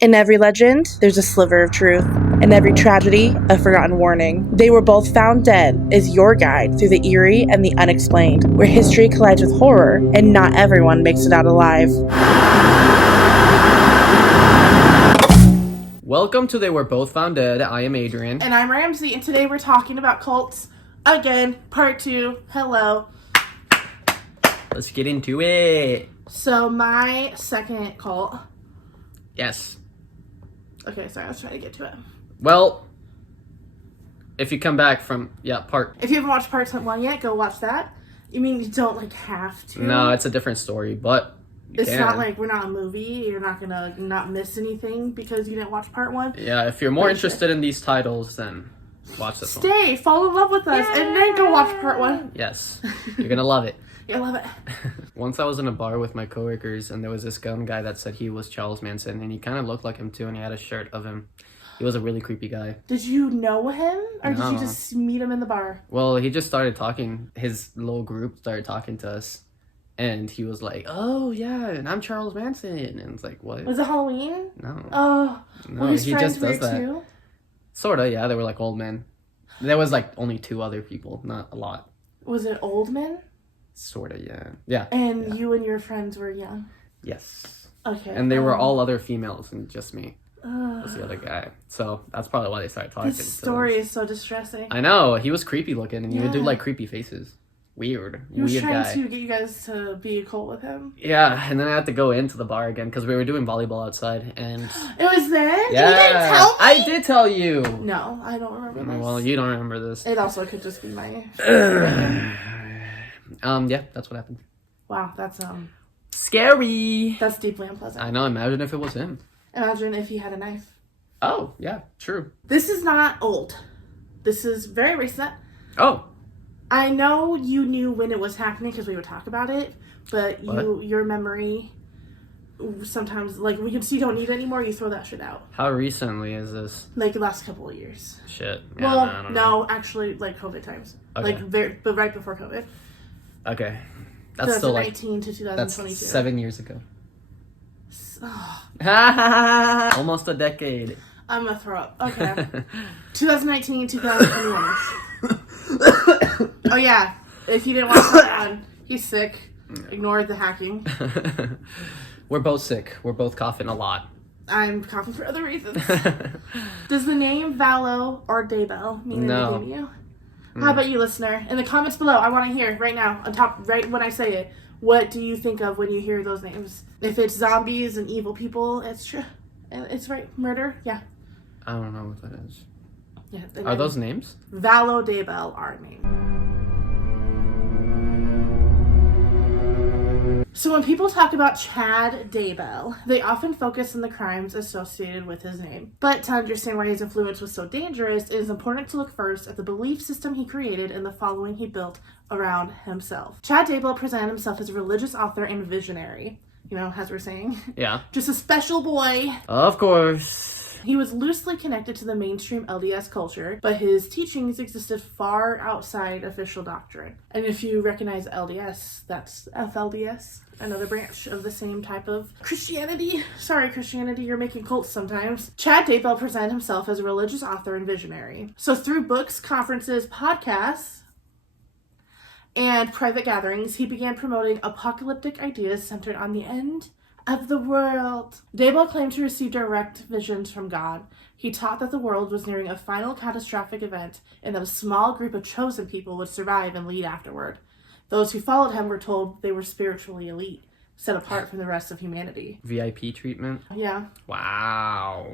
In every legend, there's a sliver of truth. In every tragedy, a forgotten warning. They Were Both Found Dead is your guide through the eerie and the unexplained, where history collides with horror, and not everyone makes it out alive. Welcome to They Were Both Found Dead. I am Adrian. And I'm Ramsey, and today we're talking about cults. Again, part 2. Hello. Let's get into it. So, my second cult... Yes. Okay, sorry, I was trying to get to it. Well, if you come back from, If you haven't watched part 1 yet, go watch that. You mean you don't, have to? No, it's a different story, but it's not like we're not a movie. You're not gonna not miss anything because you didn't watch part 1. Yeah, if you're more interested in these titles, then watch this one. Stay, fall in love with us, and then go watch part 1. Yes, you're gonna love it. I love it. Once I was in a bar with my coworkers, and there was this gun guy that said he was Charles Manson, and he kind of looked like him too, and he had a shirt of him. He was a really creepy guy. Did you know him, or did you just meet him in the bar? Well, he just started talking. His little group started talking to us, and he was like, "Oh yeah, and I'm Charles Manson," and it's like, "What? Was it Halloween?" No. Oh, no, well, his he friends just does that. Too? Sorta, yeah. They were like old men. There was like only 2 other people, not a lot. Was it old men? Sorta, yeah. Yeah. And you and your friends were young? Yes. Okay. And they were all other females and just me. Was the other guy. So that's probably why they started talking. This story is so distressing. I know. He was creepy looking and he would do like creepy faces. Weird. He was trying to get you guys to be cool with him. Yeah, and then I had to go into the bar again because we were doing volleyball outside and... It was then? Yeah. You didn't tell me? I did tell you. No, I don't remember this. Well, you don't remember this. It also could just be my... Yeah, that's what happened. Wow, that's, scary. That's deeply unpleasant. I know, imagine if it was him. Imagine if he had a knife. Oh, yeah, true. This is not old. This is very recent. Oh. I know you knew when it was happening because we would talk about it, but your memory sometimes, we can see you don't need it anymore, you throw that shit out. How recently is this? Like the last couple of years. Shit. Yeah, well, I don't know. Actually, COVID times. Okay. But right before COVID. Okay. That's still 2019 to 2022. That's 7 years ago. Almost a decade. I'm gonna throw up. Okay. 2019, 2021. Oh yeah. If you didn't watch that one, he's sick. Ignore the hacking. We're both sick. We're both coughing a lot. I'm coughing for other reasons. Does the name Vallow or Daybell mean anything to you? How about you, listener? In the comments below, I want to hear right now, on top, right when I say it, what do you think of when you hear those names? If it's zombies and evil people, it's true. It's right. Murder? Yeah. I don't know what that is. Yeah. Are those names? Vallow, Daybell are names. So when people talk about Chad Daybell, they often focus on the crimes associated with his name. But to understand why his influence was so dangerous, it is important to look first at the belief system he created and the following he built around himself. Chad Daybell presented himself as a religious author and visionary. As we're saying. Yeah. Just a special boy. Of course. He was loosely connected to the mainstream LDS culture, but his teachings existed far outside official doctrine. And if you recognize LDS, that's FLDS, another branch of the same type of Christianity. Sorry, Christianity, you're making cults sometimes. Chad Daybell presented himself as a religious author and visionary. So through books, conferences, podcasts, and private gatherings, he began promoting apocalyptic ideas centered on the end of the world. Daybell claimed to receive direct visions from God. He taught that the world was nearing a final catastrophic event and that a small group of chosen people would survive and lead afterward. Those who followed him were told they were spiritually elite, set apart from the rest of humanity. VIP treatment? Yeah. Wow.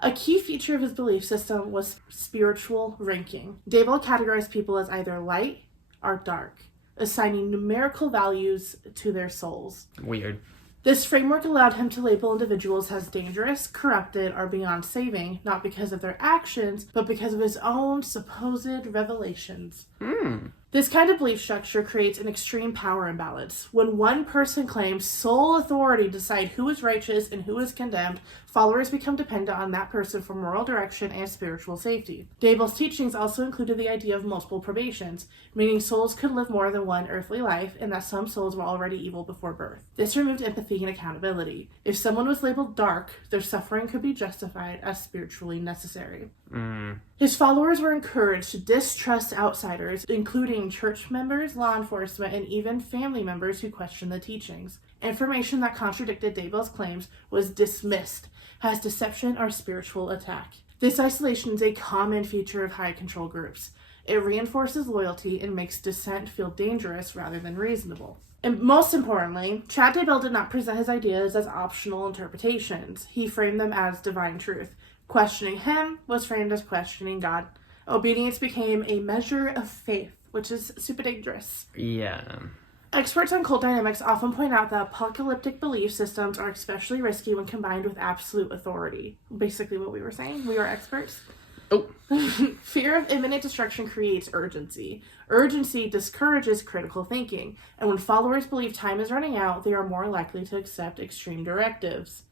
A key feature of his belief system was spiritual ranking. Daybell categorized people as either light or dark, assigning numerical values to their souls. Weird. This framework allowed him to label individuals as dangerous, corrupted, or beyond saving, not because of their actions, but because of his own supposed revelations. This kind of belief structure creates an extreme power imbalance. When one person claims sole authority to decide who is righteous and who is condemned, followers become dependent on that person for moral direction and spiritual safety. Daybell's teachings also included the idea of multiple probations, meaning souls could live more than one earthly life and that some souls were already evil before birth. This removed empathy and accountability. If someone was labeled dark, their suffering could be justified as spiritually necessary. His followers were encouraged to distrust outsiders, including church members, law enforcement, and even family members who questioned the teachings. Information that contradicted Daybell's claims was dismissed as deception or spiritual attack. This isolation is a common feature of high control groups. It reinforces loyalty and makes dissent feel dangerous rather than reasonable. And most importantly, Chad Daybell did not present his ideas as optional interpretations. He framed them as divine truth. Questioning him was framed as questioning God. Obedience became a measure of faith, which is super dangerous. Yeah. Experts on cult dynamics often point out that apocalyptic belief systems are especially risky when combined with absolute authority. Basically what we were saying. We are experts. Oh. Fear of imminent destruction creates urgency. Urgency discourages critical thinking. And when followers believe time is running out, they are more likely to accept extreme directives.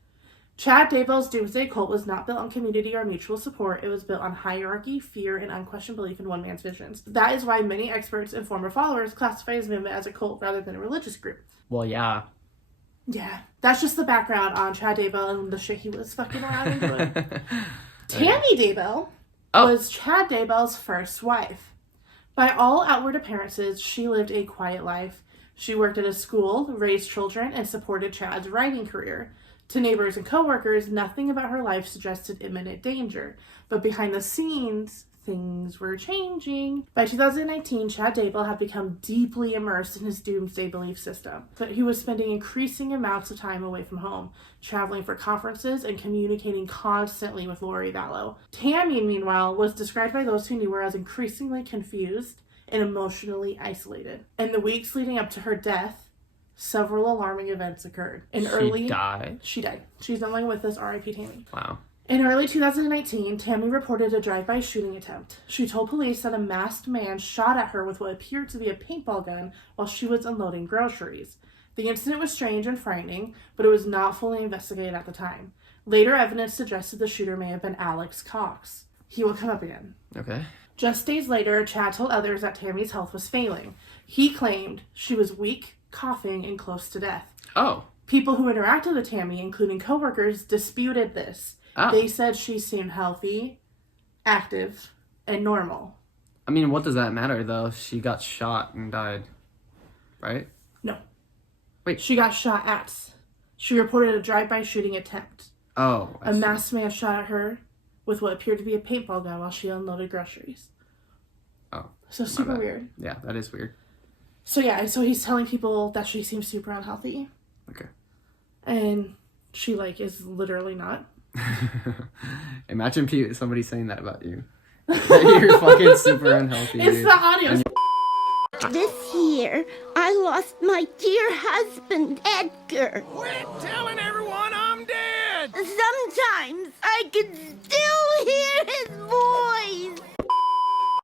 Chad Daybell's doomsday cult was not built on community or mutual support. It was built on hierarchy, fear, and unquestioned belief in one man's visions. That is why many experts and former followers classify his movement as a cult rather than a religious group. Well, yeah. Yeah, that's just the background on Chad Daybell and the shit he was fucking around and doing. Tammy Daybell was Chad Daybell's first wife. By all outward appearances, she lived a quiet life. She worked at a school, raised children, and supported Chad's writing career. To neighbors and coworkers, nothing about her life suggested imminent danger. But behind the scenes, things were changing. By 2019, Chad Daybell had become deeply immersed in his doomsday belief system. But he was spending increasing amounts of time away from home, traveling for conferences and communicating constantly with Vallow. Tammy, meanwhile, was described by those who knew her as increasingly confused and emotionally isolated. In the weeks leading up to her death, several alarming events occurred. She died? She died. She's no longer with us, R.I.P. Tammy. Wow. In early 2019, Tammy reported a drive-by shooting attempt. She told police that a masked man shot at her with what appeared to be a paintball gun while she was unloading groceries. The incident was strange and frightening, but it was not fully investigated at the time. Later evidence suggested the shooter may have been Alex Cox. He will come up again. Okay. Just days later, Chad told others that Tammy's health was failing. He claimed she was weak, coughing, and close to death. Oh. People who interacted with Tammy, including coworkers, disputed this. Oh. They said she seemed healthy, active, and normal. I mean, what does that matter, though? She got shot and died, right? No. Wait. She got shot at. She reported a drive-by shooting attempt. Oh. A masked man shot at her with what appeared to be a paintball gun while she unloaded groceries. Oh. So super weird. Yeah, that is weird. So yeah, so he's telling people that she seems super unhealthy. Okay. And she, is literally not. Imagine somebody saying that about you. That you're fucking super unhealthy. It's the audio. This year, I lost my dear husband, Edgar. Quit telling everyone I'm dead! Sometimes I can still hear his voice.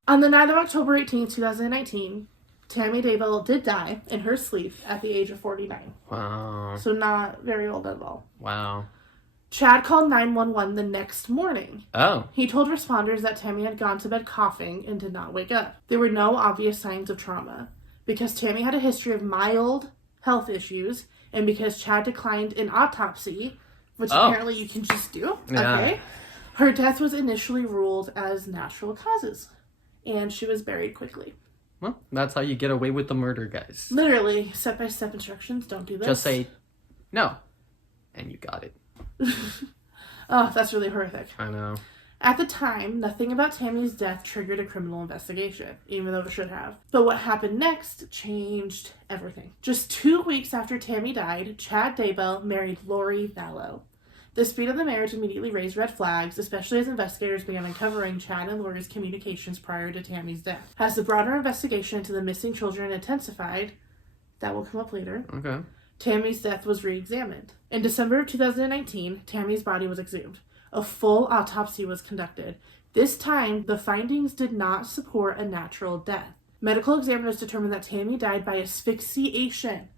On the night of October 18th, 2019, Tammy Daybell did die in her sleep at the age of 49. Wow. So not very old at all. Wow. Chad called 911 the next morning. Oh. He told responders that Tammy had gone to bed coughing and did not wake up. There were no obvious signs of trauma. Because Tammy had a history of mild health issues, and because Chad declined an autopsy, which apparently you can just do, okay, her death was initially ruled as natural causes. And she was buried quickly. Well, that's how you get away with the murder, guys. Literally, step-by-step instructions, don't do this. Just say, no. And you got it. Oh, that's really horrific. I know. At the time, nothing about Tammy's death triggered a criminal investigation, even though it should have. But what happened next changed everything. Just 2 weeks after Tammy died, Chad Daybell married Lori Vallow. The speed of the marriage immediately raised red flags, especially as investigators began uncovering Chad and Lori's communications prior to Tammy's death. As the broader investigation into the missing children intensified, that will come up later, Okay. Tammy's death was re-examined. In December of 2019, Tammy's body was exhumed. A full autopsy was conducted. This time, the findings did not support a natural death. Medical examiners determined that Tammy died by asphyxiation.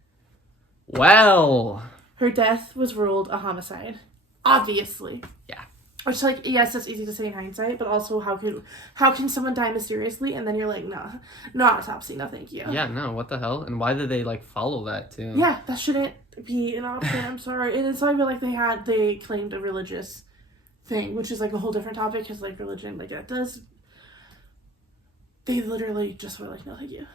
Well. Her death was ruled a homicide. Obviously. Yeah. Which, like, yes, that's easy to say in hindsight, but also how can someone die mysteriously and then you're like, nah, no autopsy, no thank you. Yeah, no, what the hell? And why did they, like, follow that, too? Yeah, that shouldn't be an option, I'm sorry. And it's not even like they claimed a religious thing, which is, like, a whole different topic, because, like, religion, like, that does... They literally just were like, no thank you.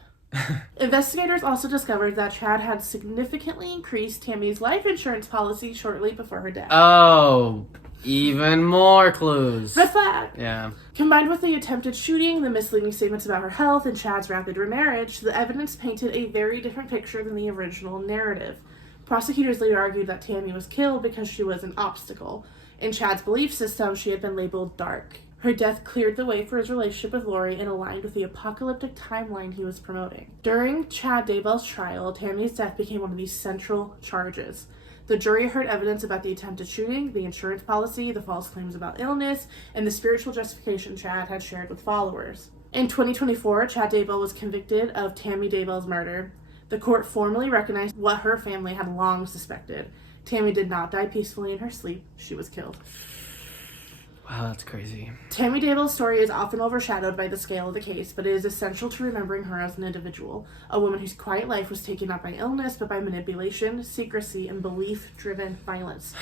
Investigators also discovered that Chad had significantly increased Tammy's life insurance policy shortly before her death. Oh, even more clues. Red flag! Yeah. Combined with the attempted shooting, the misleading statements about her health, and Chad's rapid remarriage, the evidence painted a very different picture than the original narrative. Prosecutors later argued that Tammy was killed because she was an obstacle. In Chad's belief system, she had been labeled dark. Her death cleared the way for his relationship with Lori and aligned with the apocalyptic timeline he was promoting. During Chad Daybell's trial, Tammy's death became one of these central charges. The jury heard evidence about the attempted shooting, the insurance policy, the false claims about illness, and the spiritual justification Chad had shared with followers. In 2024, Chad Daybell was convicted of Tammy Daybell's murder. The court formally recognized what her family had long suspected. Tammy did not die peacefully in her sleep. She was killed. Wow, that's crazy. Tammy Daybell's story is often overshadowed by the scale of the case, but it is essential to remembering her as an individual, a woman whose quiet life was taken not by illness, but by manipulation, secrecy, and belief-driven violence.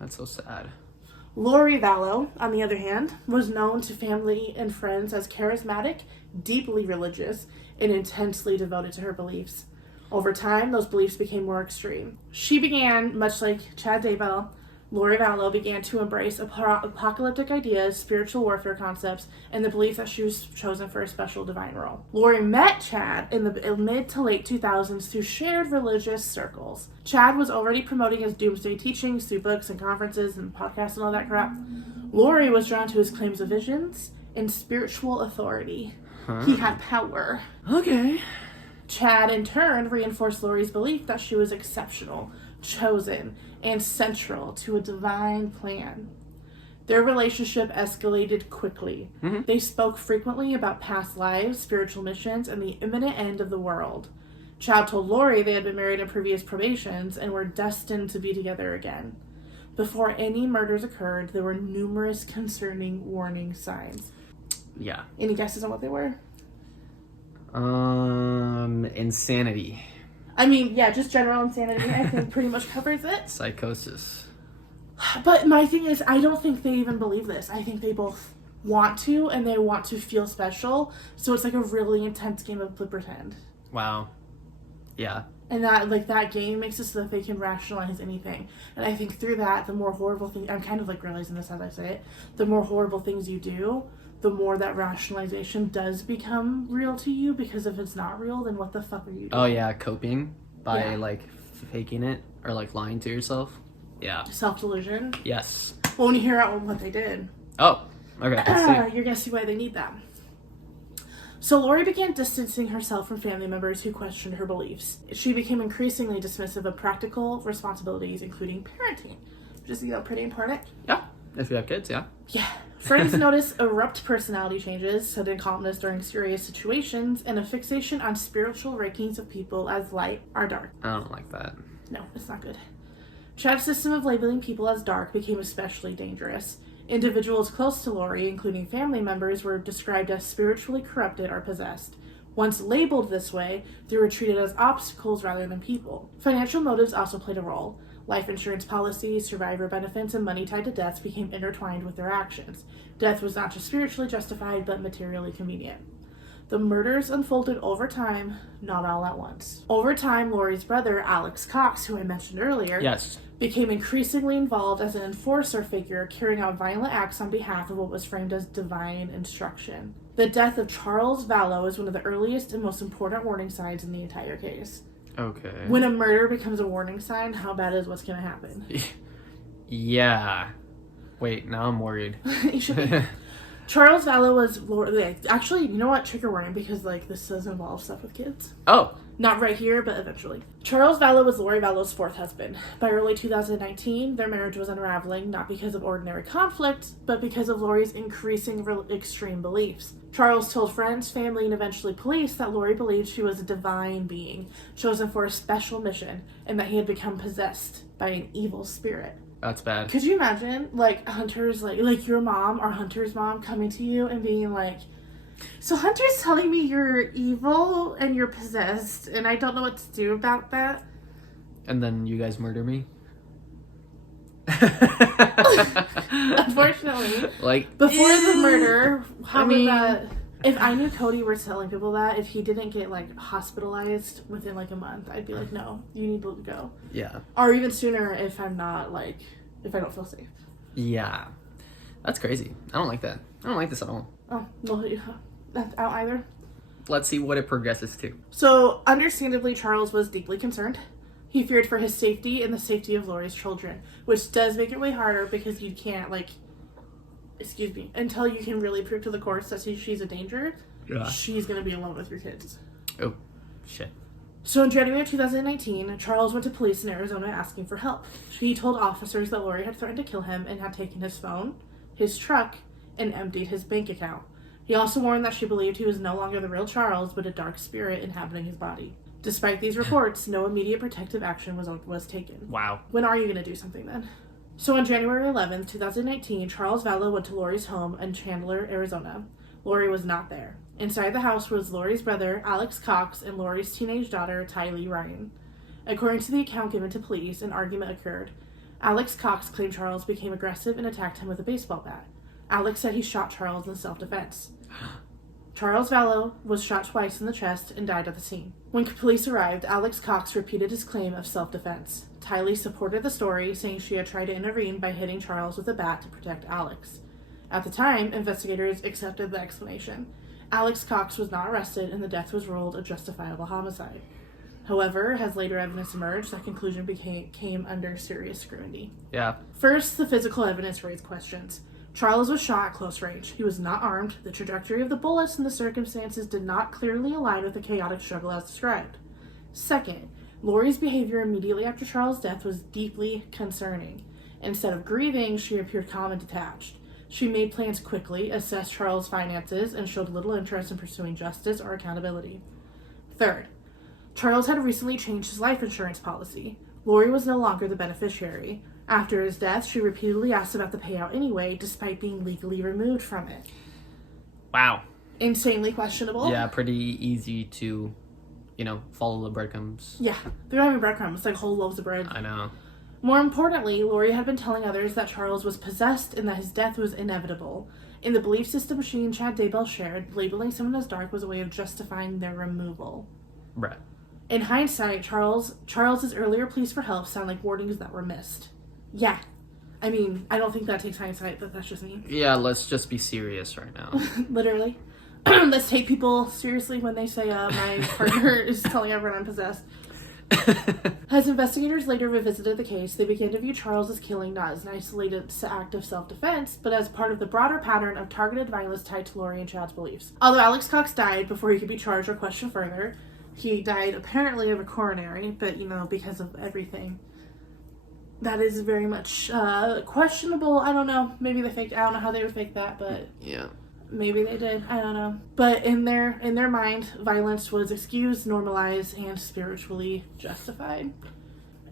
That's so sad. Lori Vallow, on the other hand, was known to family and friends as charismatic, deeply religious, and intensely devoted to her beliefs. Over time, those beliefs became more extreme. She began, much like Chad Daybell, Lori Vallow began to embrace apocalyptic ideas, spiritual warfare concepts, and the belief that she was chosen for a special divine role. Lori met Chad in the mid to late 2000s through shared religious circles. Chad was already promoting his doomsday teachings through books and conferences and podcasts and all that crap. Lori was drawn to his claims of visions and spiritual authority. He had power. Okay. Chad, in turn, reinforced Lori's belief that she was exceptional, chosen, and central to a divine plan. Their relationship escalated quickly. Mm-hmm. They spoke frequently about past lives, spiritual missions, and the imminent end of the world. Chad told Lori they had been married in previous probations and were destined to be together again. Before any murders occurred, there were numerous concerning warning signs. Yeah. Any guesses on what they were? Insanity. I mean, yeah, just general insanity, I think pretty much covers it. Psychosis. But my thing is, I don't think they even believe this. I think they both want to, and they want to feel special. So it's like a really intense game of pretend. Wow. Yeah. And that game makes it so that they can rationalize anything. And I think through that, the more horrible thing, I'm kind of like realizing this as I say it, the more horrible things you do, the more that rationalization does become real to you, because if it's not real, then what the fuck are you doing? Oh, yeah, coping by, Yeah. like, faking it or, like, lying to yourself. Yeah. Self-delusion. Yes. Well, when you hear out what they did, Oh, okay. Let's see. you're gonna see why they need that. So Lori began distancing herself from family members who questioned her beliefs. She became increasingly dismissive of practical responsibilities, including parenting, which is, pretty important. Yeah. If you have kids, yeah. Yeah. Friends noticed abrupt personality changes, sudden calmness during serious situations, and a fixation on spiritual rankings of people as light or dark. I don't like that. No, it's not good. Chad's system of labeling people as dark became especially dangerous. Individuals close to Lori, including family members, were described as spiritually corrupted or possessed. Once labeled this way, they were treated as obstacles rather than people. Financial motives also played a role. Life insurance policies, survivor benefits, and money tied to deaths became intertwined with their actions. Death was not just spiritually justified, but materially convenient. The murders unfolded over time, not all at once. Over time, Lori's brother, Alex Cox, who I mentioned earlier, Yes. became increasingly involved as an enforcer figure, carrying out violent acts on behalf of what was framed as divine instruction. The death of Charles Vallow is one of the earliest and most important warning signs in the entire case. Okay. When a murder becomes a warning sign, how bad is what's going to happen? Yeah. Wait, now I'm worried. You should be. Charles Vallow was actually, you know what? Trigger warning, because like this does involve stuff with kids. Oh. Not right here, but eventually. Charles Vallow was Lori Vallow's fourth husband. By early 2019, their marriage was unraveling, not because of ordinary conflict, but because of Lori's increasing extreme beliefs. Charles told friends, family, and eventually police that Lori believed she was a divine being, chosen for a special mission, and that he had become possessed by an evil spirit. That's bad. Could you imagine, like, Hunter's, like your mom or Hunter's mom coming to you and being like, so Hunter's telling me you're evil and you're possessed, and I don't know what to do about that. And then you guys murder me? Unfortunately. Like, before the murder, if I knew Cody were telling people that, if he didn't get, like, hospitalized within, like, a month, I'd be like, no, you need to go. Yeah. Or even sooner if I'm not, like, if I don't feel safe. Yeah. That's crazy. I don't like that. I don't like this at all. Oh, well, that's out either. Let's see what it progresses to. So, understandably, Charles was deeply concerned. He feared for his safety and the safety of Lori's children, which does make it way harder because you can't, like, until you can really prove to the courts that she's a danger, she's going to be alone with your kids. Oh, shit. So in January of 2019, Charles went to police in Arizona asking for help. He told officers that Lori had threatened to kill him and had taken his phone, his truck, and emptied his bank account. He also warned that she believed he was no longer the real Charles, but a dark spirit inhabiting his body. Despite these reports, no immediate protective action was taken. Wow. When are you going to do something then? So on January 11th, 2019, Charles Vallow went to Lori's home in Chandler, Arizona. Lori was not there. Inside the house was Lori's brother, Alex Cox, and Lori's teenage daughter, Tylee Ryan. According to the account given to police, an argument occurred. Alex Cox claimed Charles became aggressive and attacked him with a baseball bat. Alex said he shot Charles in self-defense. Charles Vallow was shot twice in the chest and died at the scene. When police arrived, Alex Cox repeated his claim of self-defense. Tylee supported the story, saying she had tried to intervene by hitting Charles with a bat to protect Alex. At the time, investigators accepted the explanation. Alex Cox was not arrested, and the death was ruled a justifiable homicide. However, as later evidence emerged, that conclusion came under serious scrutiny. Yeah. First, the physical evidence raised questions. Charles was shot at close range. He was not armed. The trajectory of the bullets and the circumstances did not clearly align with the chaotic struggle as described. Second, Lori's behavior immediately after Charles' death was deeply concerning. Instead of grieving, she appeared calm and detached. She made plans quickly, assessed Charles' finances, and showed little interest in pursuing justice or accountability. Third, Charles had recently changed his life insurance policy. Lori was no longer the beneficiary. After his death, she repeatedly asked about the payout anyway, despite being legally removed from it. Wow. Insanely questionable. Yeah, pretty easy to, follow the breadcrumbs. Yeah, they're not even breadcrumbs. It's like whole loaves of bread. I know. More importantly, Lori had been telling others that Charles was possessed and that his death was inevitable. In the belief system she and Chad Daybell shared, labeling someone as dark was a way of justifying their removal. Right. In hindsight, Charles's earlier pleas for help sound like warnings that were missed. Yeah. I mean, I don't think that takes hindsight, but that's just me. Yeah, let's just be serious right now. Literally. Let's take people seriously when they say, my partner is telling everyone I'm possessed. As investigators later revisited the case, they began to view Charles's killing not as an isolated act of self-defense, but as part of the broader pattern of targeted violence tied to Lori and Chad's beliefs. Although Alex Cox died before he could be charged or questioned further, he died apparently of a coronary, but, because of everything. That is very much questionable. I don't know. Maybe they faked. I don't know how they would fake that, but yeah, maybe they did. I don't know. But in their mind, violence was excused, normalized, and spiritually justified.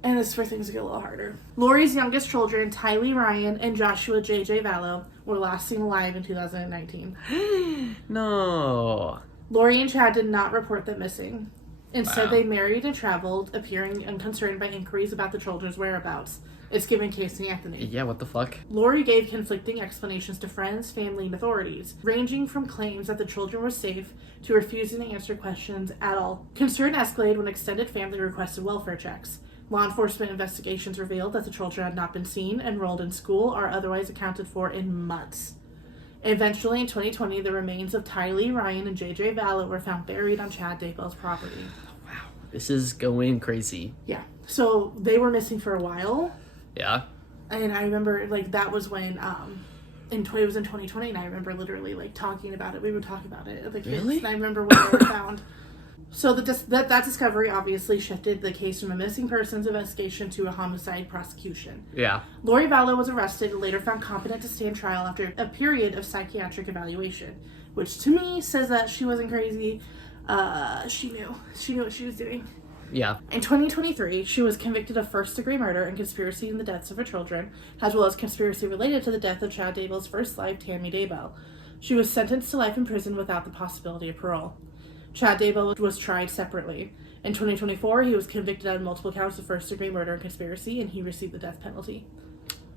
And this is where things get a little harder. Lori's youngest children, Tylee Ryan and Joshua J.J. Vallow, were last seen alive in 2019. No. Lori and Chad did not report them missing. Instead, Wow. They married and traveled, appearing unconcerned by inquiries about the children's whereabouts. It's given Casey Anthony. Yeah, what the fuck? Lori gave conflicting explanations to friends, family, and authorities, ranging from claims that the children were safe to refusing to answer questions at all. Concern escalated when extended family requested welfare checks. Law enforcement investigations revealed that the children had not been seen, enrolled in school, or otherwise accounted for in months. Eventually, in 2020, the remains of Tylee Ryan and J.J. Vallow were found buried on Chad Daybell's property. Wow. This is going crazy. Yeah. So, they were missing for a while. Yeah. And I remember, that was when It was in 2020, and I remember literally like talking about it. We would talk about it. The kids, Really? and I remember when they were found. So that discovery obviously shifted the case from a missing persons investigation to a homicide prosecution. Yeah. Lori Vallow was arrested and later found competent to stand trial after a period of psychiatric evaluation, which to me says that she wasn't crazy. She knew what she was doing. Yeah. In 2023, she was convicted of first-degree murder and conspiracy in the deaths of her children, as well as conspiracy related to the death of Chad Daybell's first wife, Tammy Daybell. She was sentenced to life in prison without the possibility of parole. Chad Daybell was tried separately. In 2024, he was convicted on multiple counts of first-degree murder and conspiracy, and he received the death penalty.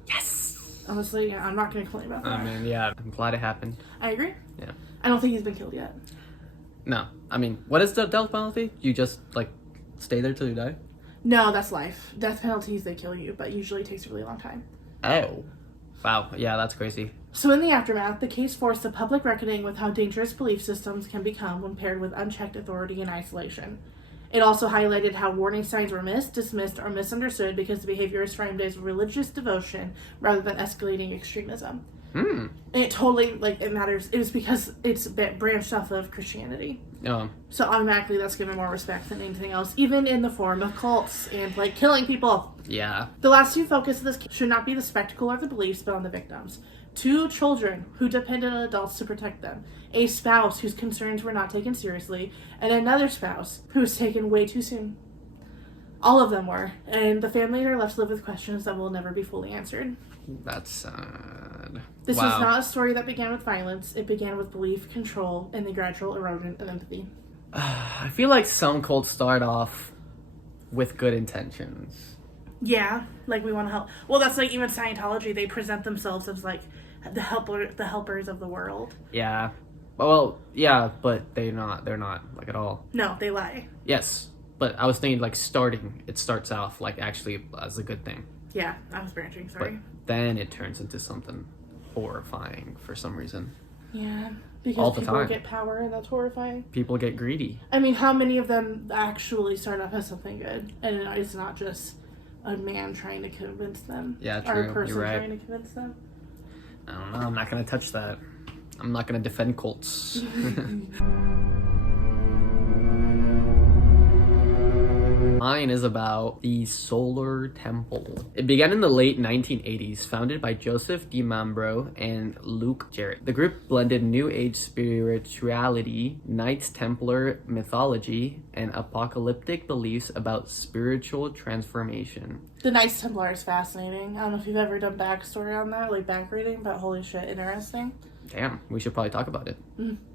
Yes! Honestly, yeah, I'm not going to complain about that. I mean, yeah, I'm glad it happened. I agree. Yeah. I don't think he's been killed yet. No. I mean, what is the death penalty? You just, like, stay there till you die? No, that's life. Death penalties, they kill you, but usually it takes a really long time. Oh. Wow. Yeah, that's crazy. So in the aftermath, the case forced a public reckoning with how dangerous belief systems can become when paired with unchecked authority and isolation. It also highlighted how warning signs were missed, dismissed, or misunderstood because the behavior is framed as religious devotion rather than escalating extremism. And it totally, it matters. It was because it's branched off of Christianity. Oh. So automatically that's given more respect than anything else, even in the form of cults and, killing people. Yeah. The last two focus of this case should not be the spectacle or the beliefs, but on the victims. 2 children who depended on adults to protect them. A spouse whose concerns were not taken seriously. And another spouse who was taken way too soon. All of them were. And the family are left to live with questions that will never be fully answered. That's sad. This was not a story that began with violence. It began with belief, control, and the gradual erosion of empathy. I feel like some cults start off with good intentions. Yeah, we want to help. Well, that's even Scientology. They present themselves as the helpers of the world. Yeah. Well, yeah, but they're not at all. No, they lie. Yes, but I was thinking it starts off actually as a good thing. Yeah, I was branching, sorry. But then it turns into something horrifying for some reason. Yeah, because all the people time. get power and that's horrifying. People get greedy. I mean, how many of them actually start off as something good? And it's not just a man trying to convince them. Yeah, Or a true. person You're right. trying to convince them. I don't know. I'm not going to touch that. I'm not going to defend cults. Mine is about the Solar Temple. It began in the late 1980s, founded by Joseph DiMambro and Luke Jarrett. The group blended New Age spirituality, Knights Templar mythology, and apocalyptic beliefs about spiritual transformation. The Knights Templar is fascinating. I don't know if you've ever done backstory on that, back reading, but holy shit, interesting. Damn, we should probably talk about it.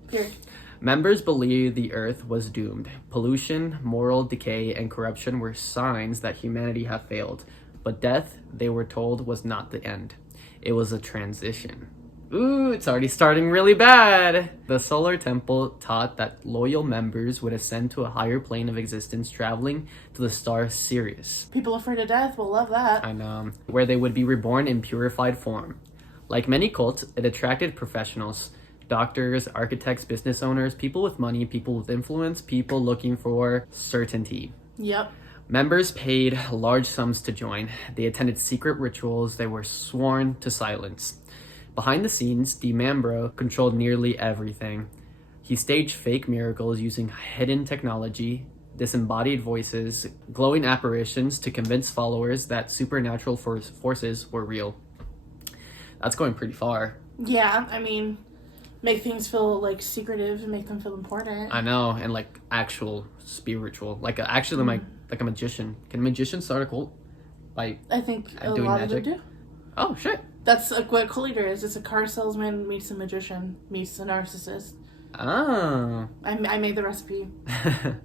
Period. Members believed the earth was doomed. Pollution, moral decay, and corruption were signs that humanity had failed. But death, they were told, was not the end. It was a transition. Ooh, it's already starting really bad! The Solar Temple taught that loyal members would ascend to a higher plane of existence, traveling to the star Sirius. People afraid of death will love that. And where they would be reborn in purified form. Like many cults, it attracted professionals. Doctors, architects, business owners, people with money, people with influence, people looking for certainty. Yep. Members paid large sums to join. They attended secret rituals they were sworn to silence. Behind the scenes, DiMambro controlled nearly everything. He staged fake miracles using hidden technology, disembodied voices, glowing apparitions to convince followers that supernatural forces were real. That's going pretty far. Yeah, I mean, make things feel secretive and make them feel important. I know, and actual spiritual, actually like a magician. Can a magician start a cult by I think a doing lot magic? of them do. Oh shit! That's what a cult leader is. It's a car salesman meets a magician meets a narcissist. Ah. I made the recipe.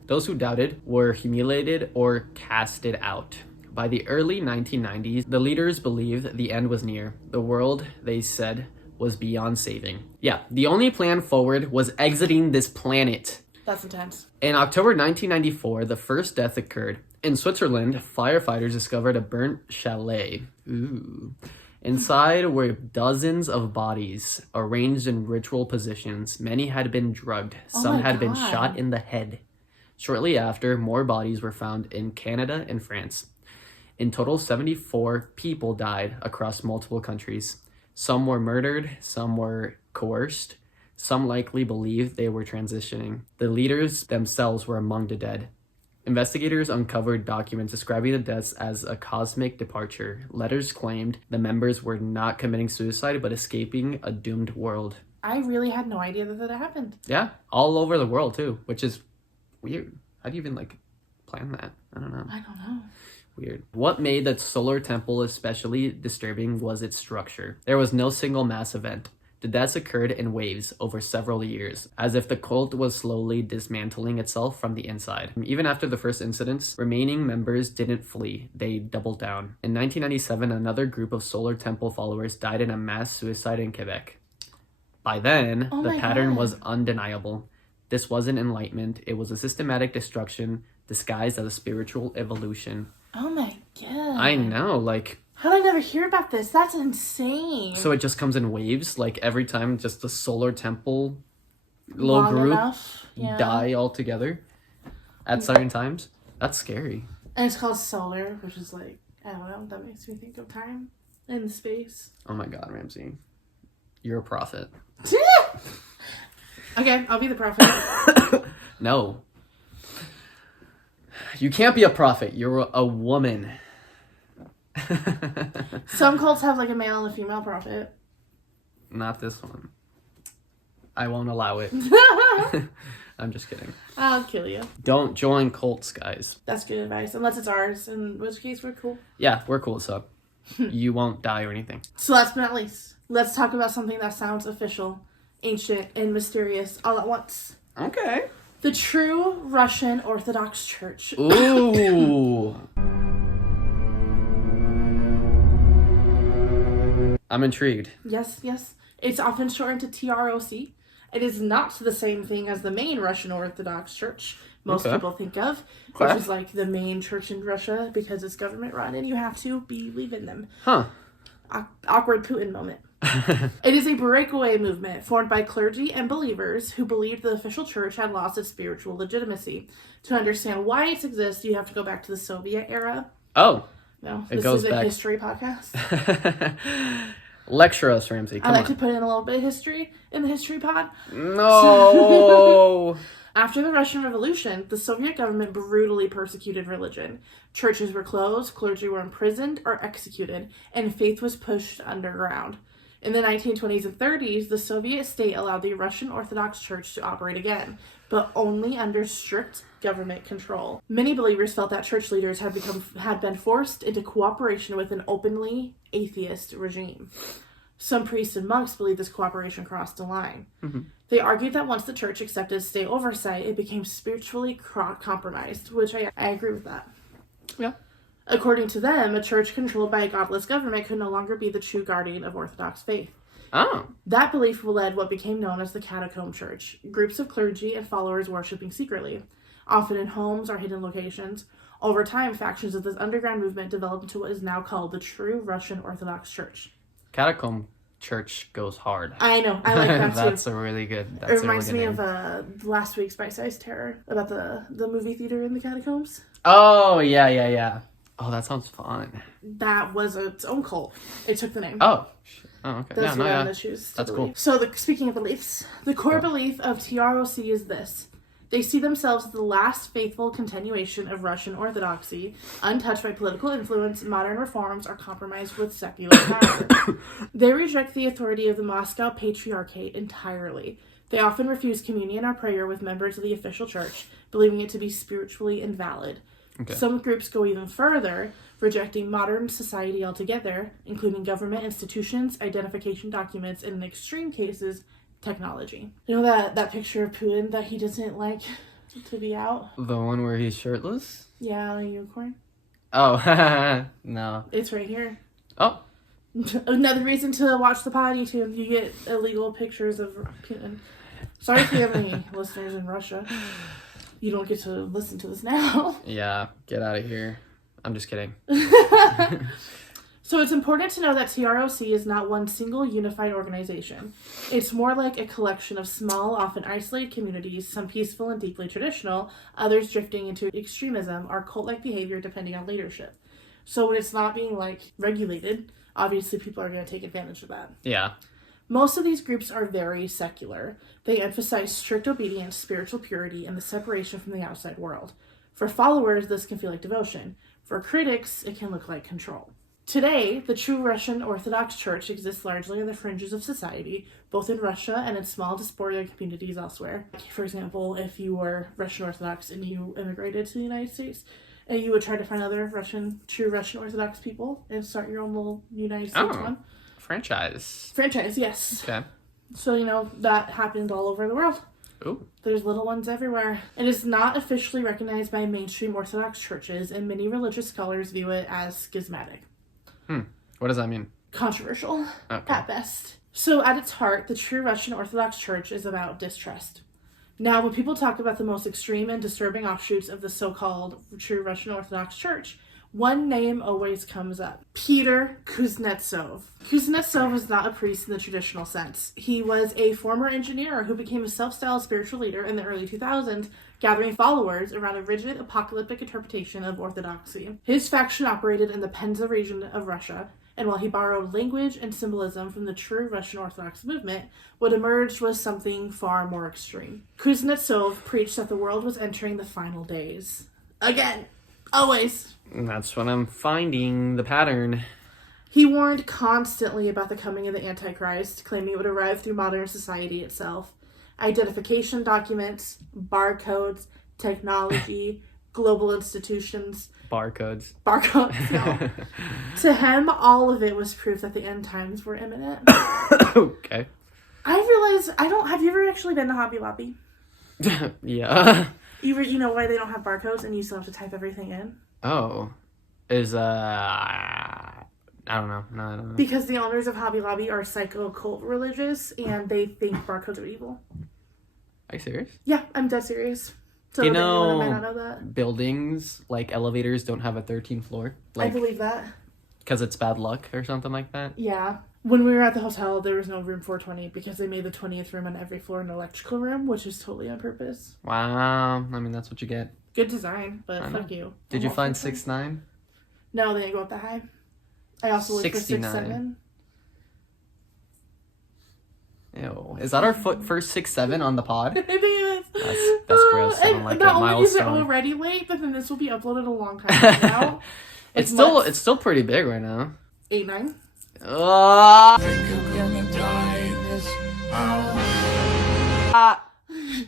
Those who doubted were humiliated or casted out. By the early 1990s, the leaders believed the end was near. The world, they said, was beyond saving. Yeah, the only plan forward was exiting this planet. That's intense. In October 1994, the first death occurred. In Switzerland, firefighters discovered a burnt chalet. Ooh. Inside were dozens of bodies, arranged in ritual positions. Many had been drugged. Some had been shot in the head. Shortly after, more bodies were found in Canada and France. In total, 74 people died across multiple countries. Some were murdered, some were coerced, some likely believed they were transitioning. The leaders themselves were among the dead. Investigators uncovered documents describing the deaths as a cosmic departure. Letters claimed the members were not committing suicide but escaping a doomed world. I really had no idea that happened. Yeah, all over the world too, which is weird. How do you even plan that? I don't know. Weird. What made the solar temple especially disturbing was its structure. There was no single mass event. The deaths occurred in waves over several years, as if the cult was slowly dismantling itself from the inside. Even after the first incidents, remaining members didn't flee, they doubled down. In 1997, another group of Solar Temple followers died in a mass suicide in Quebec. By then, the pattern was undeniable. This wasn't enlightenment, it was a systematic destruction disguised as a spiritual evolution. Oh my god. I know, How did I never hear about this? That's insane. So it just comes in waves, every time just the Solar Temple little Long group enough, yeah. die all together at certain times. That's scary. And it's called solar, which is I don't know, that makes me think of time and space. Oh my god, Ramsey. You're a prophet. Okay, I'll be the prophet. No. You can't be a prophet. You're a woman. Some cults have a male and a female prophet. Not this one. I won't allow it. I'm just kidding. I'll kill you. Don't join cults, guys. That's good advice, unless it's ours, in which case we're cool. Yeah, we're cool, so you won't die or anything. So last but not least, let's talk about something that sounds official, ancient, and mysterious all at once. Okay. The true Russian Orthodox Church. Ooh. I'm intrigued. Yes. It's often shortened to TROC. It is not the same thing as the main Russian Orthodox Church most people think of, which is the main church in Russia because it's government run and you have to believe in them. Huh. Awkward Putin moment. It is a breakaway movement formed by clergy and believers who believed the official church had lost its spiritual legitimacy. To understand why it exists, you have to go back to the Soviet era. Oh. No, it this goes is a back. history podcast. Lecture us, Ramsey. Come I like on. to put in a little bit of history in the history pod. No. After the Russian Revolution, the Soviet government brutally persecuted religion. Churches were closed, clergy were imprisoned or executed, and faith was pushed underground. In the 1920s and 30s, the Soviet state allowed the Russian Orthodox Church to operate again, but only under strict government control. Many believers felt that church leaders had been forced into cooperation with an openly atheist regime. Some priests and monks believed this cooperation crossed the line. Mm-hmm. They argued that once the church accepted state oversight, it became spiritually compromised, which I agree with that. Yeah. According to them, a church controlled by a godless government could no longer be the true guardian of Orthodox faith. Oh. That belief led what became known as the catacomb church, groups of clergy and followers worshipping secretly, often in homes or hidden locations. Over time, factions of this underground movement developed into what is now called the true Russian Orthodox Church. Catacomb church goes hard. I know, I like that too. That's a really good. It reminds me of last week's Bite Size Terror about the movie theater in the catacombs. Oh yeah. Oh, that sounds fun. That was its own cult. It took the name. Oh, okay. Those who have to choose. That's cool. So, speaking of beliefs, the core belief of TROC is this. They see themselves as the last faithful continuation of Russian Orthodoxy, untouched by political influence, modern reforms, or compromised with secular power. They reject the authority of the Moscow Patriarchate entirely. They often refuse communion or prayer with members of the official church, believing it to be spiritually invalid. Okay. Some groups go even further, rejecting modern society altogether, including government institutions, identification documents, and in extreme cases, technology. You know that picture of Putin that he doesn't like to be out? The one where he's shirtless? Yeah, the unicorn. Oh, no. It's right here. Oh. Another reason to watch the pod YouTube. You get illegal pictures of Putin. Sorry if you have any listeners in Russia. You don't get to listen to this now. Yeah, get out of here. I'm just kidding. So it's important to know that TROC is not one single unified organization. It's more like a collection of small, often isolated communities, some peaceful and deeply traditional, others drifting into extremism or cult-like behavior depending on leadership. So when it's not being regulated Obviously, people are going to take advantage of that. Yeah. Most of these groups are very secular. They emphasize strict obedience, spiritual purity, and the separation from the outside world. For followers, this can feel like devotion. For critics, it can look like control. Today, the true Russian Orthodox Church exists largely on the fringes of society, both in Russia and in small diaspora communities elsewhere. For example, if you were Russian Orthodox and you immigrated to the United States, and you would try to find other true Russian Orthodox people and start your own little United States one. Franchise. Franchise, yes. Okay. So, that happened all over the world. Ooh. There's little ones everywhere. It is not officially recognized by mainstream Orthodox churches, and many religious scholars view it as schismatic. What does that mean? Controversial, Okay. at best. So at its heart, the true Russian Orthodox Church is about distrust. Now, when people talk about the most extreme and disturbing offshoots of the so-called true Russian Orthodox Church, one name always comes up. Peter Kuznetsov. Kuznetsov was not a priest in the traditional sense. He was a former engineer who became a self-styled spiritual leader in the early 2000s, gathering followers around a rigid apocalyptic interpretation of orthodoxy. His faction operated in the Penza region of Russia, and while he borrowed language and symbolism from the true Russian Orthodox movement, what emerged was something far more extreme. Kuznetsov preached that the world was entering the final days. Again, always. That's what I'm finding, the pattern. He warned constantly about the coming of the Antichrist, claiming it would arrive through modern society itself. Identification documents, barcodes, technology, global institutions. Barcodes. Barcodes, no. To him, all of it was proof that the end times were imminent. Okay. I realized, have you ever actually been to Hobby Lobby? Yeah. You know why they don't have barcodes and you still have to type everything in? Oh. I don't know. No, I don't know. Because the owners of Hobby Lobby are psycho-cult religious, and they think barcodes are evil. Are you serious? Yeah, I'm dead serious. So You anyone might know, not know that. buildings, like elevators, don't have a 13th floor? I Like, believe that. because it's bad luck or something like that? Yeah. When we were at the hotel, there was no room 420 because they made the 20th room on every floor an electrical room, which is totally on purpose. Wow. I mean, that's what you get. Good design, but I know. fuck you. Did you I'm find all for it. 6'9"? No, they didn't go up that high. I also looked for 69. 6'7". Ew. Is that our first 6'7" on the pod? I think it is. That's gross. I don't And like not that only is it milestone. already late, but then this will be uploaded a long time from now. It's Like still pretty big right now. 8-9.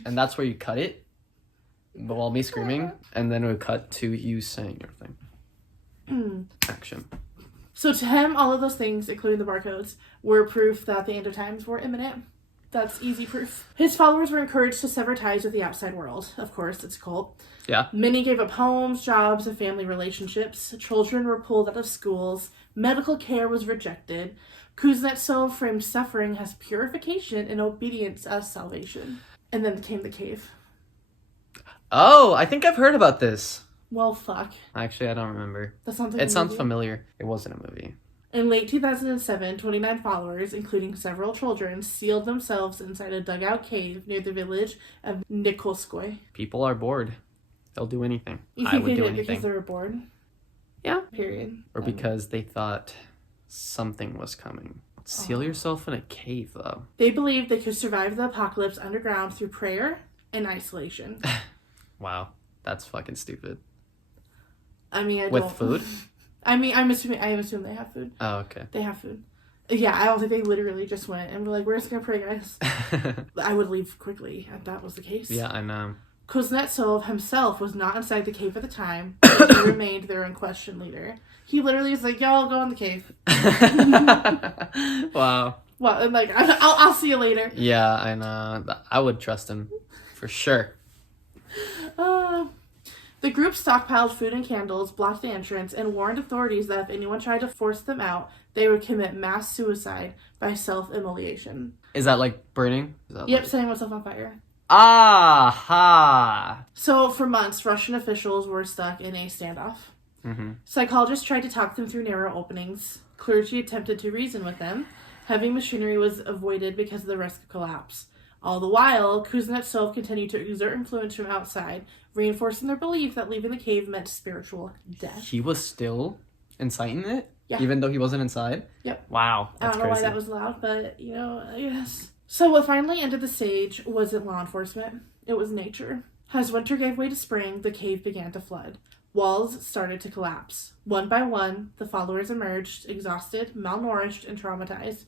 And that's where you cut it, while me screaming, and then it would cut to you saying your thing. Action. So to him, all of those things, including the barcodes, were proof that the end of times were imminent. That's easy proof. His followers were encouraged to sever ties with the outside world. Of course, it's a cult. Yeah. Many gave up homes, jobs, and family relationships. Children were pulled out of schools. Medical care was rejected. Kuznetsov framed suffering as purification and obedience as salvation. And then came the cave. Oh, I think I've heard about this. Well, fuck. Actually, I don't remember. That sounds like It a sounds movie. familiar. It wasn't a movie. In late 2007, 29 followers, including several children, sealed themselves inside a dugout cave near the village of Nikolskoye. People are bored. They'll do anything. You I think would they do did anything. because they were bored? Yeah. Period. Or because they thought something was coming. Seal yourself in a cave, though. They believed they could survive the apocalypse underground through prayer and isolation. Wow. That's fucking stupid. I mean, I With don't... food? I mean, I assume they have food. Oh, okay. They have food. Yeah, I don't think they literally just went and were like, we're just gonna pray, guys. I would leave quickly if that was the case. Yeah, I know. Kuznetsov himself was not inside the cave at the time, but he remained their unquestioned leader. He literally was like, y'all go in the cave. Wow. Well, and like, I'll see you later. Yeah, I know. I would trust him. For sure. The group stockpiled food and candles, blocked the entrance, and warned authorities that if anyone tried to force them out, they would commit mass suicide by self-immolation. Is that like burning? Is that Yep, like... setting myself on fire. Aha! So, for months, Russian officials were stuck in a standoff. Mm-hmm. Psychologists tried to talk them through narrow openings. Clergy attempted to reason with them. Heavy machinery was avoided because of the risk of collapse. All the while, Kuznetsov continued to exert influence from outside, reinforcing their belief that leaving the cave meant spiritual death. He was still inciting it? Yeah. Even though he wasn't inside? Yep. Wow. I That's don't know crazy. why that was loud, but, I guess. So what finally ended the siege wasn't law enforcement. It was nature. As winter gave way to spring, the cave began to flood. Walls started to collapse. One by one, the followers emerged, exhausted, malnourished, and traumatized.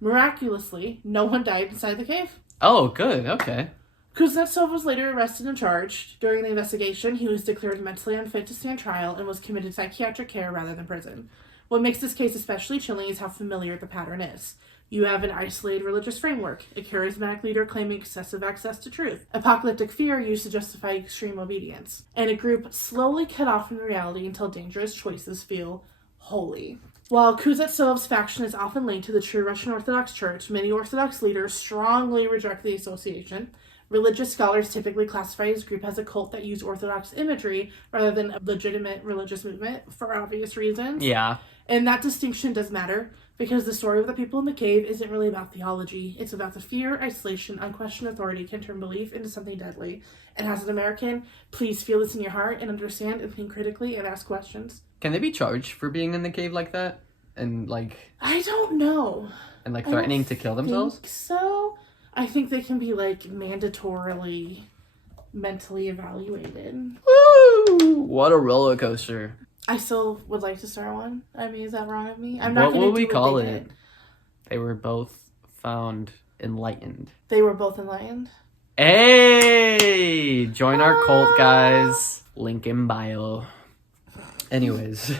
Miraculously, no one died inside the cave. Oh, good. Okay. Kuznetsov was later arrested and charged. During the investigation, he was declared mentally unfit to stand trial and was committed to psychiatric care rather than prison. What makes this case especially chilling is how familiar the pattern is. You have an isolated religious framework, a charismatic leader claiming excessive access to truth, apocalyptic fear used to justify extreme obedience, and a group slowly cut off from reality until dangerous choices feel holy. While Kuznetsov's faction is often linked to the true Russian Orthodox Church, many Orthodox leaders strongly reject the association. Religious scholars typically classify his group as a cult that used Orthodox imagery rather than a legitimate religious movement for obvious reasons. Yeah. And that distinction does matter because the story of the people in the cave isn't really about theology. It's about the fear, isolation, unquestioned authority can turn belief into something deadly. And as an American, please feel this in your heart and understand and think critically and ask questions. Can they be charged for being in the cave like that? And I don't know. And threatening to kill themselves? I think so. I think they can be mandatorily mentally evaluated. Woo! What a roller coaster. I still would like to start one. I mean, is that wrong of me? I'm What not going to would we do call what they it? did. They were both found enlightened. They were both enlightened. Hey! Join our cult, guys. Link in bio. Anyways.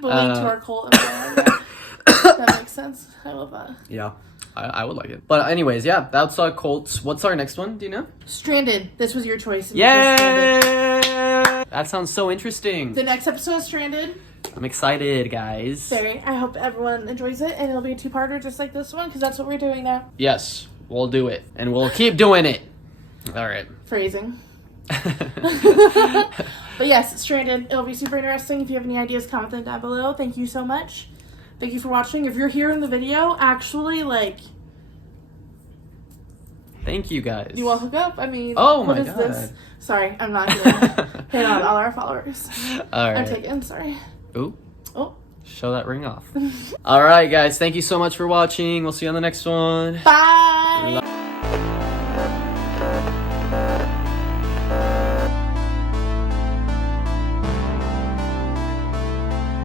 Belong to our cult. That makes sense. I love that. Yeah. I would like it. But anyways, yeah, that's our cults. What's our next one? Do you know? Stranded. This was your choice. And Yay! it was Stranded. That sounds so interesting. The next episode is Stranded. I'm excited, guys. Very. I hope everyone enjoys it, and it'll be a two-parter just like this one, because that's what we're doing now. Yes, we'll do it. And we'll keep doing it. All right. Phrasing. But yes, Stranded. It'll be super interesting. If you have any ideas, comment them down below. Thank you so much. Thank you for watching. If you're here in the video, actually, Thank you, guys. you want to hook up? I mean, Oh what my is God. this? Sorry, I'm not gonna hit on all our followers. All right. I'm taken, sorry. Ooh. Oh. Show that ring off. All right, guys. Thank you so much for watching. We'll see you on the next one. Bye!